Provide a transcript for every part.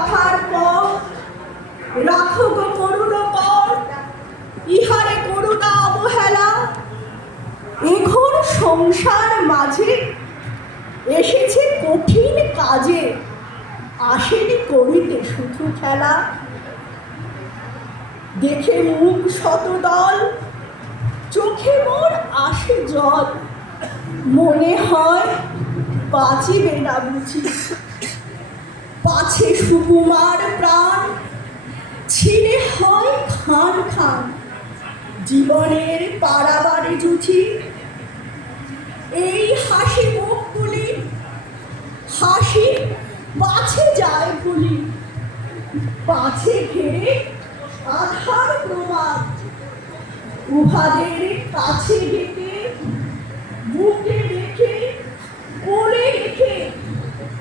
কথার পর রাখো গো করুণ কর, ইহারে করুণা অবহেলা। এঘোর সংসার মাঝে এসেছে কঠিন কাজে, আসেনি করিতে শুধু খেলা। দেখে মুখ শতদল, চোখে মোর আসে জল, মনে হয় বাঁচিবে না বুঝি। পাছে সুকুমার প্রাণ ছিঁড়ে হয় খান খান, জীবনের পারাবারে জুঝি। এই হাসি মুখগুলি হাসি পাছে যায় ভুলি, পাছে ঘেরে আধার প্রমাদ, উহাদের কাছে ডেকে বুকে রেখে কোলে রেখে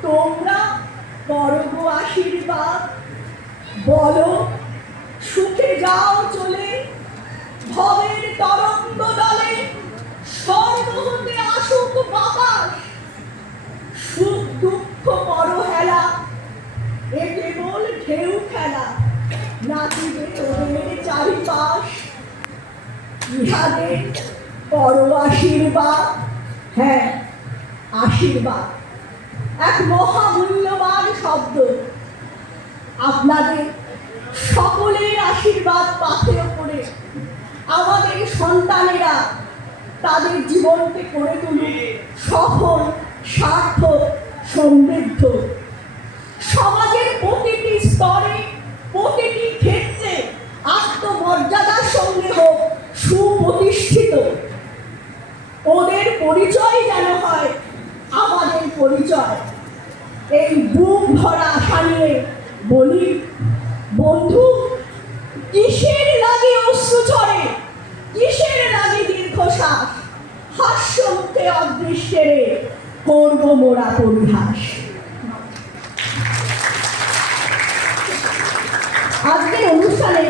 তোমরা করো গো আশীর্বাদ। বলো সুখে যাও চলে, ভবের তরঙ্গ দলে স্বর্গ হতে আসুক বাতাস। সুখ দুঃখ বড় হেলা, এ কেবল ঢেউ খেলা, নাচিবে তোদের চারিপাশ। ইহাদের করো আশীর্বাদ, হ্যাঁ আশীর্বাদ এক মহামূল্যবান শব্দ। আপনাদের সকলের আশীর্বাদ পাথেয় করে আমাদের সন্তানেরা তাদের জীবনকে করে তুলুক সফল, সার্থক, সমৃদ্ধ। সমাজের প্রতিটি স্তরে প্রতিটি ক্ষেত্রে আত্মমর্যাদার সঙ্গে হোক সুপ্রতিষ্ঠিত। ওদের পরিচয় যেন হয় আমাদের পরিচয়। এই বুক ভরা আশা নিয়ে বলি, বন্ধু কিসের লাগে অশ্রু ঝরে, কিসের লাগে দীর্ঘশ্বাস, হাস্য মুখে অদৃশ্যের করব মোরা পরিহাস। আজকের অনুষ্ঠানে